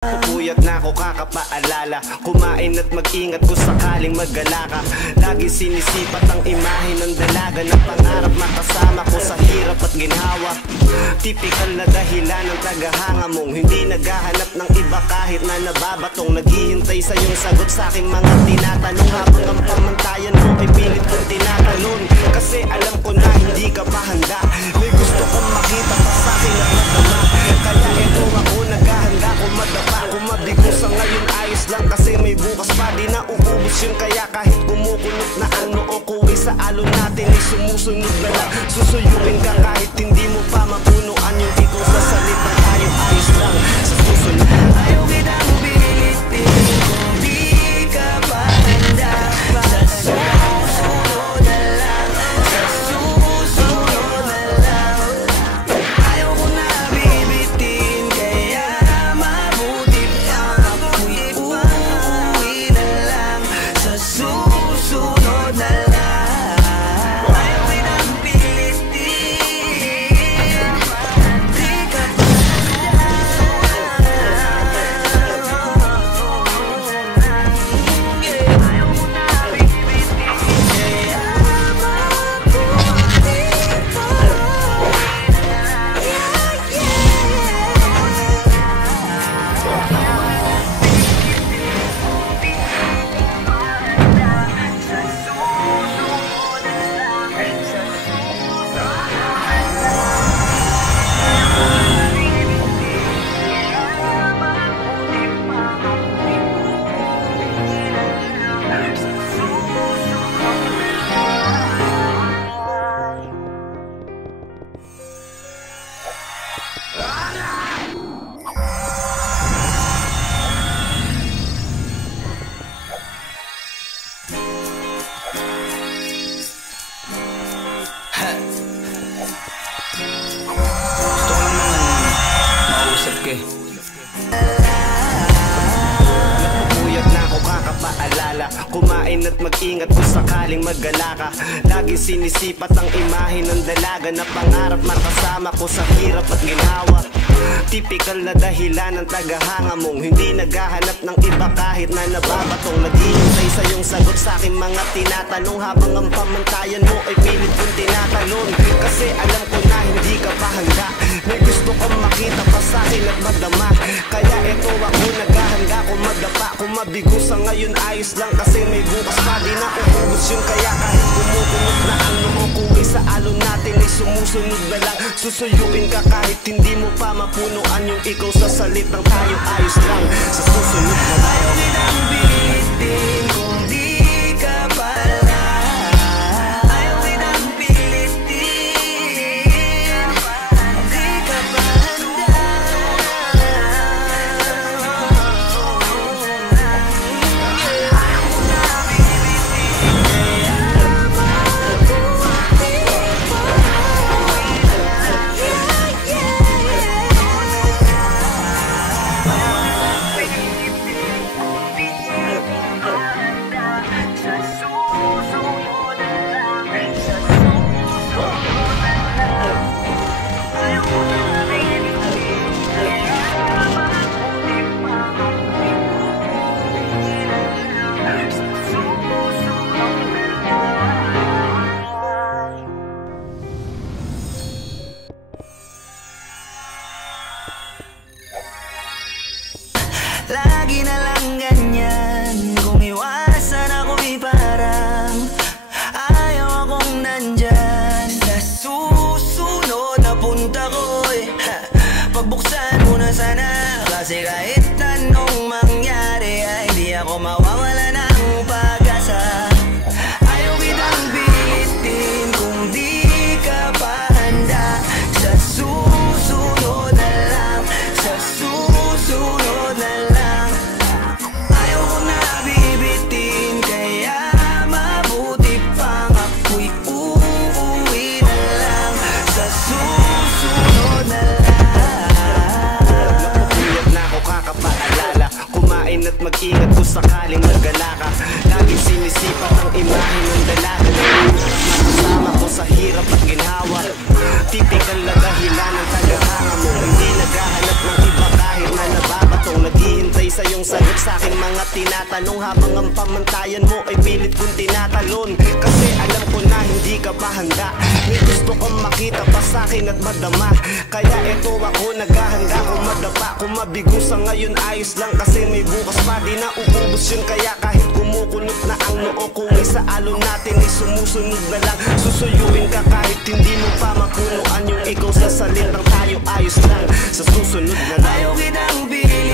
Pupuyat na ako kakapaalala, kumain at mag-ingat kung sakaling maggala ka. Lagi sinisipat ang imahe ng dalaga na pangarap makasama ko sa hirap at ginhawa. Tipikal na dahilan ng tagahanga mong hindi naghahanap ng iba kahit na nababatong. Naghihintay sa iyong sagot sa aking mga tinatanong, habang ang pamantayan mo ay pilit kong tinatalon. Kasi alam ko na hindi ka pa handa, may gusto kong makita pa sa akin at madama. Kaya ito ako naghahanda kung madapa, kung mabigo sa ngayon ayos lang kasi may bukas pa. Di na uubos yun kaya kahit kumukulot na ano o kuwi sa alon natin ay sumusunod na lang. Susuyuin ka kahit hindi mo pa mapunuan yung ikaw sa salita tayo ayos lang sa susunod. Ayaw kitang pilitin kung di ka pa handa. Sa susunod na lang, sa susunod na lang. Ayaw ko na bibitin kaya mabuti pa ako'y uuwi na lang. Sa susunod na lang. Ayaw kitang pilitin, di ka pa Gusto ko naman mausap ka eh. Pupuyat na ako kakapaalala, kumain at mag-ingat kung sakaling maggala ka. Lagi sinisipat ang imahe ng dalaga na pangarap makasama ko sa hirap at ginhawa. Tipikal na dahilan ng tagahanga mong hindi naghahanap ng iba kahit na nababatong. Naghihintay sa iyong sagot sa aking mga tinatanong, habang ang pamantayan mo ay pilit kong tinatalon. Kasi alam ko na hindi ka pa handa, may gusto kong makita pa sa akin at madama. Kaya ito ako naghahanda kung madapa, kung mabigo sa ngayon ayos lang kasi may bukas pa. Di na uubos yun kaya kahit kumukulot na ang lumukuwi sa alon natin ay sumusunod na lang. Susuyuin ka kahit hindi mo pa mapunuan yung ikaw sa salitang tayo ayos lang sa susunod na lang. ayaw kitang pilitin kung di ka pa handa. Ayaw kitang pilitin, di ka pa handa. Ayaw ko na bibitin kaya mabuti pa ako'y lagi na lang ganyan, kung iwasan ako'y parang ayaw akong nandyan. Sa susunod na punta ko'y pagbuksan mo na sana, kasi kahit anong mangyari ay di ako mawawala ng pag-asa. Ayaw kitang pilitin kung di ka pa handa. Sa susunod na lang, sa susunod na lang. Ayaw ko na bibitin kaya mabuti pang ako'y uuwi na lang. Sa susunod na lang. Pupuyat na ako kakapaalala, kumain at mag-ingat kung sakaling maggala ka. Lagi sinisipat ang imahe ng dalaga na makasama ko sa hirap at ginhawa. Tipikal na dahilan ng tagahanga mo, hindi naghahanap ng iba kahit na nababatong. lang naghihintay sa iyong sagot sa aking mga tinatanong, habang ang pamantayan mo ay pilit kong tinatalon. Kasi alam ko na hindi ka pa handa, may gusto kang makita pa sa akin at madama. Kaya eto ako naghahanda, kung madapa, kung mabigo sa ngayon ayos lang, kasi may bukas pa, di na ububos yun. Kaya kahit kumukulot na ang noo, kung isa alon natin ay sumusunod na lang. Susuyuin ka kahit hindi mo pa mapunuan yung ikaw sa salintang tayo ayos lang. Sa susunod na lang Ayaw kitang bilhin